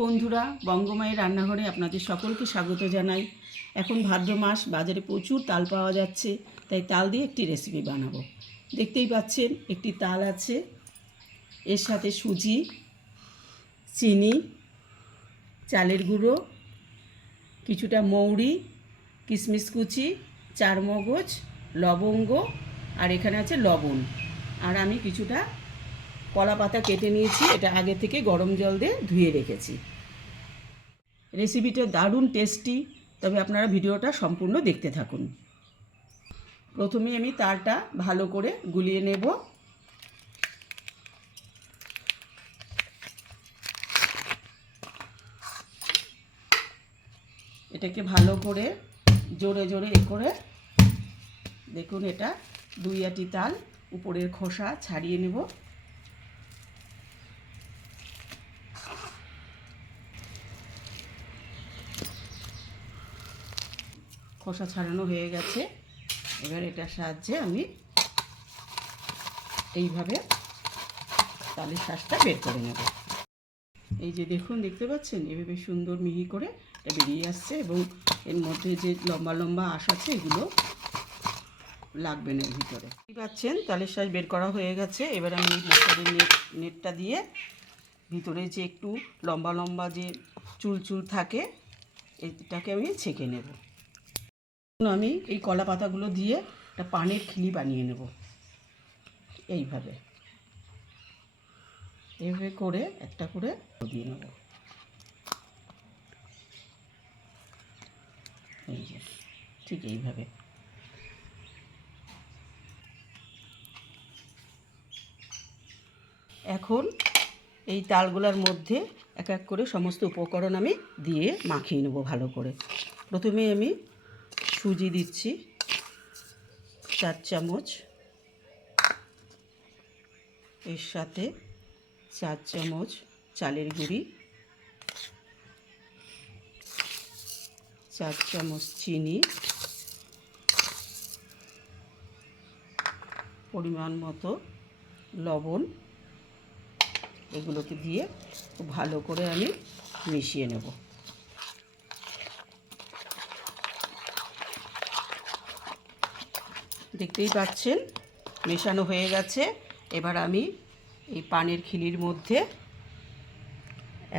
বন্ধুরা, বঙ্গমায়ের রান্নাঘরে আপনাদের সকলকে স্বাগত জানাই। এখন ভাদ্র মাস, বাজারে প্রচুর তাল পাওয়া যাচ্ছে, তাই তাল দিয়ে একটি রেসিপি বানাবো। দেখতেই পাচ্ছেন, একটি তাল আছে। এর সাথে সুজি, চিনি, চালের গুঁড়ো, কিছুটা মৌরি, কিশমিশ কুচি, চারমগজ, লবঙ্গ, আর এখানে আছে লবণ। আর আমি কিছুটা কলা পাতা কেটে নিয়েছি, এটা আগে থেকে গরম জল দিয়ে ধুয়ে রেখেছি। রেসিপিটা দারুণ টেস্টি তবে আপনারা ভিডিওটা সম্পূর্ণ দেখতে থাকুন। প্রথমে আমি তারটা ভালো করে গুলিয়ে নেব। এটাকে ভালো করে জোরে জোরে এ করে, দেখুন এটা দুই আটি তাল উপরের খোসা ছাড়িয়ে নেব। খোসা ছাড়ানো হয়ে গেছে। এবার এটার সাহায্যে আমি এইভাবে তালের শ্বাসটা বের করে নেব। এই যে দেখুন, দেখতে পাচ্ছেন? এভাবে সুন্দর মিহি করে এটা বেরিয়ে আসছে এবং এর মধ্যে যে লম্বা লম্বা আঁশ আছে, এগুলো লাগবে না ভিতরে। পাচ্ছেন? তালের শ্বাস বের করা হয়ে গেছে। এবার আমি এই মশারির নেট, নেটটা দিয়ে ভিতরে যে একটু লম্বা লম্বা যে চুল চুল থাকে, এটাকে আমি ছেঁকে নেব। আমি এই কলা পাতাগুলো দিয়ে একটা পানের খিলি বানিয়ে নেব। এইভাবে। এইভাবে করে একটা করে দিয়ে নেব। ঠিক এইভাবে। এখন এই তালগুলোর মধ্যে এক এক করে সমস্ত উপকরণ আমি দিয়ে মাখিয়ে নেব ভালো করে। প্রথমে আমি সুজি দিচ্ছি, চার চামচ। এর সাথে চার চামচ চালের গুঁড়ি, চার চামচ চিনি। পরিমাণ মতো লবণ। এগুলোকে দিয়ে ভালো করে আমি মিশিয়ে নেব। দেখতেই পাচ্ছেন, মেশানো হয়ে গেছে। এবার আমি এই পানের খিলির মধ্যে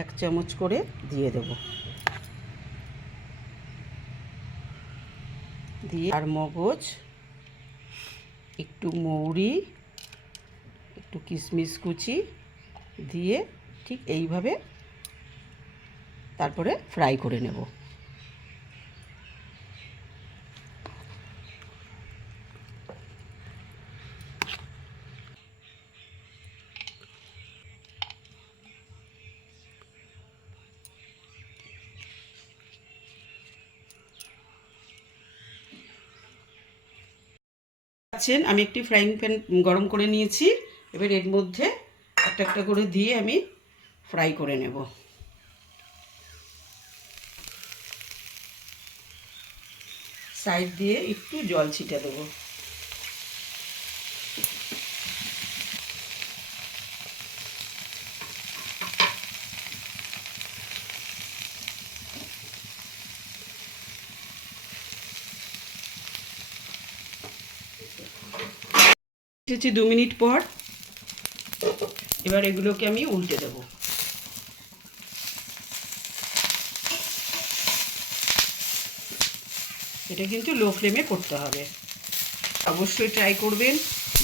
এক চামচ করে দিয়ে দেব। দিয়ে আর মগজ, একটু মৌরি, একটু কিশমিশ কুচি দিয়ে ঠিক এইভাবে তারপরে ফ্রাই করে নেব। আছেন আমি একটি ফ্রাইং প্যান গরম করে নিয়েছি। এবার এর মধ্যে একটা একটা করে দিয়ে আমি ফ্রাই করে নেব। সাইড দিয়ে একটু জল ছিটে দেবো। এসেছি দু মিনিট পর। এবার এগুলোকে আমি উল্টে দেব। এটা কিন্তু লো ফ্লেমে করতে হবে। অবশ্যই ট্রাই করবেন।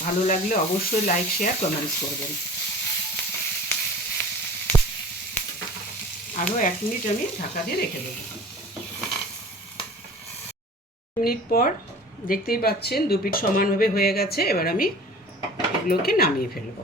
ভালো লাগলে অবশ্যই লাইক শেয়ার কমেন্টস করবেন। আরও এক মিনিট আমি ঢাকা দিয়ে রেখে দেবো। মিনিট পর দেখতেই পাচ্ছেন দু পিঠ সমানভাবে হয়ে গেছে। এবার আমি এগুলোকে নামিয়ে ফেলব।